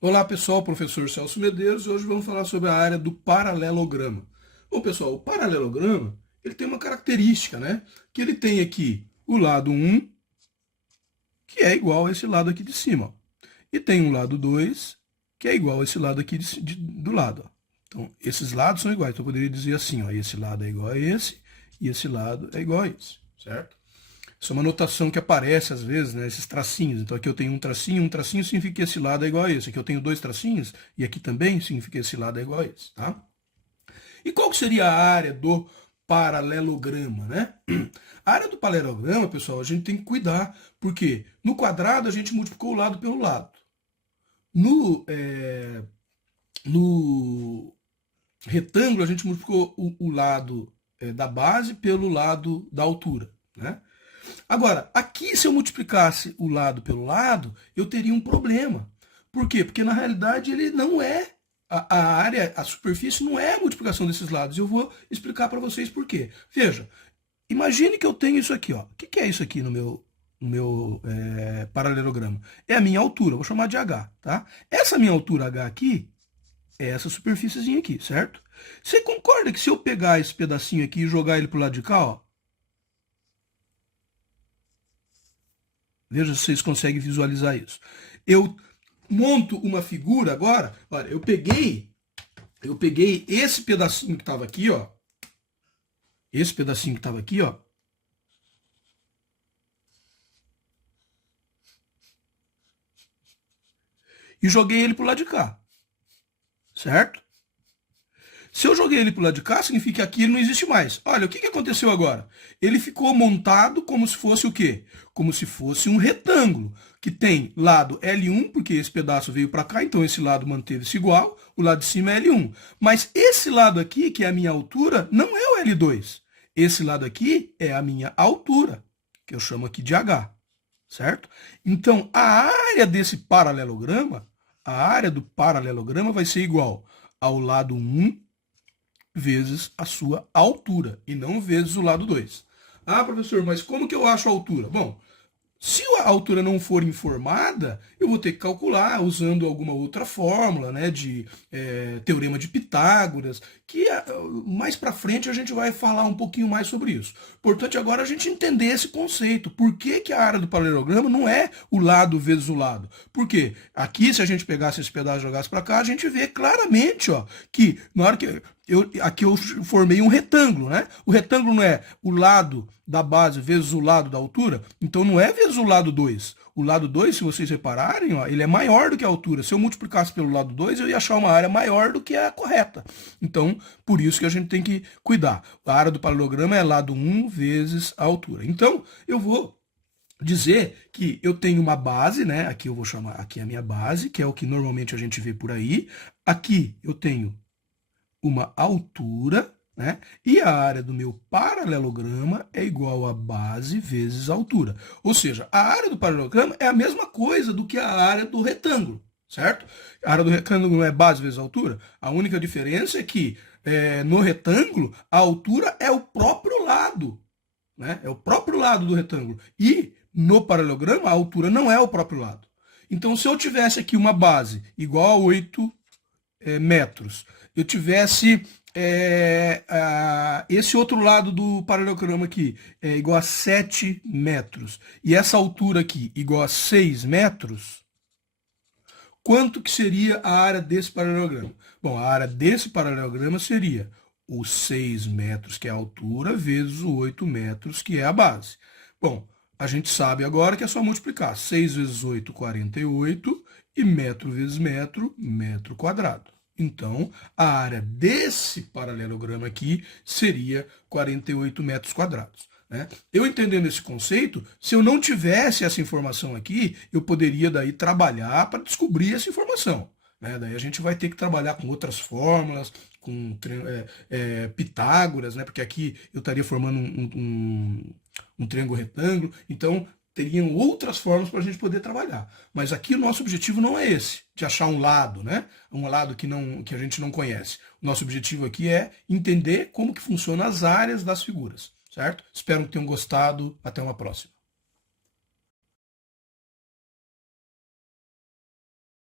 Olá pessoal, professor Celso Medeiros, e hoje vamos falar sobre a área do paralelograma. Bom pessoal, o paralelograma ele tem uma característica, né? Que ele tem aqui o lado 1, que é igual a esse lado aqui de cima. Ó. E tem um lado 2, que é igual a esse lado aqui do lado. Ó. Então, esses lados são iguais. Então, eu poderia dizer assim, ó, esse lado é igual a esse, e esse lado é igual a esse, certo? Isso é uma notação que aparece às vezes, né, esses tracinhos. Então aqui eu tenho um tracinho significa que esse lado é igual a esse. Aqui eu tenho dois tracinhos, e aqui também significa que esse lado é igual a esse, tá? E qual que seria a área do paralelograma, né? A área do paralelograma, pessoal, a gente tem que cuidar, porque no quadrado a gente multiplicou o lado pelo lado. No retângulo a gente multiplicou o lado da base pelo lado da altura, né? Agora, aqui se eu multiplicasse o lado pelo lado, eu teria um problema. Por quê? Porque na realidade ele não é, a área, a superfície não é a multiplicação desses lados. Eu vou explicar para vocês por quê. Veja, imagine que eu tenho isso aqui. Ó. O que é isso aqui no meu paralelograma? É a minha altura, vou chamar de H. Tá? Essa minha altura H aqui é essa superfíciezinha aqui, certo? Você concorda que se eu pegar esse pedacinho aqui e jogar ele para o lado de cá, ó, veja se vocês conseguem visualizar isso. Eu monto uma figura agora. Olha, eu peguei esse pedacinho que estava aqui, ó. Esse pedacinho que estava aqui, ó. E joguei ele pro lado de cá. Certo? Se eu joguei ele pro lado de cá, significa que aqui ele não existe mais. Olha, o que aconteceu agora? Ele ficou montado como se fosse o quê? Como se fosse um retângulo, que tem lado L1, porque esse pedaço veio para cá, então esse lado manteve-se igual, o lado de cima é L1. Mas esse lado aqui, que é a minha altura, não é o L2. Esse lado aqui é a minha altura, que eu chamo aqui de H, certo? Então, a área desse paralelograma, a área do paralelograma vai ser igual ao lado 1 vezes a sua altura, e não vezes o lado 2. Ah, professor, mas como que eu acho a altura? Bom, se a altura não for informada, eu vou ter que calcular usando alguma outra fórmula, né, de teorema de Pitágoras, que mais para frente a gente vai falar um pouquinho mais sobre isso. Importante agora a gente entender esse conceito. Por que, que a área do paralelograma não é o lado vezes o lado? Porque aqui, se a gente pegasse esse pedaço e jogasse para cá, a gente vê claramente, ó, que na hora que aqui eu formei um retângulo, né? O retângulo não é o lado da base vezes o lado da altura, então não é vezes o lado 2. O lado 2, se vocês repararem, ó, ele é maior do que a altura. Se eu multiplicasse pelo lado 2, eu ia achar uma área maior do que a correta. Então, por isso que a gente tem que cuidar. A área do paralelograma é lado 1 vezes a altura. Então, eu vou dizer que eu tenho uma base, né? Aqui eu vou chamar aqui a minha base, que é o que normalmente a gente vê por aí. Aqui eu tenho uma altura, né? E a área do meu paralelograma é igual a base vezes a altura. Ou seja, a área do paralelograma é a mesma coisa do que a área do retângulo, certo? A área do retângulo não é base vezes a altura. A única diferença é que no retângulo a altura é o próprio lado, né? É o próprio lado do retângulo. E no paralelograma a altura não é o próprio lado. Então, se eu tivesse aqui uma base igual a 8 metros, eu tivesse esse outro lado do paralelograma aqui igual a 7 metros, e essa altura aqui igual a 6 metros, quanto que seria a área desse paralelograma? Bom, a área desse paralelograma seria os 6 metros, que é a altura, vezes os 8 metros, que é a base. Bom, a gente sabe agora que é só multiplicar. 6 vezes 8, 48, e metro vezes metro, metro quadrado. Então, a área desse paralelograma aqui seria 48 metros quadrados. Né? Eu entendendo esse conceito, se eu não tivesse essa informação aqui, eu poderia daí trabalhar para descobrir essa informação. Né? Daí a gente vai ter que trabalhar com outras fórmulas, com Pitágoras, né? Porque aqui eu estaria formando um triângulo retângulo, então teriam outras formas para a gente poder trabalhar. Mas aqui o nosso objetivo não é esse, de achar um lado, né? Um lado que a gente não conhece. O nosso objetivo aqui é entender como que funcionam as áreas das figuras, certo? Espero que tenham gostado. Até uma próxima.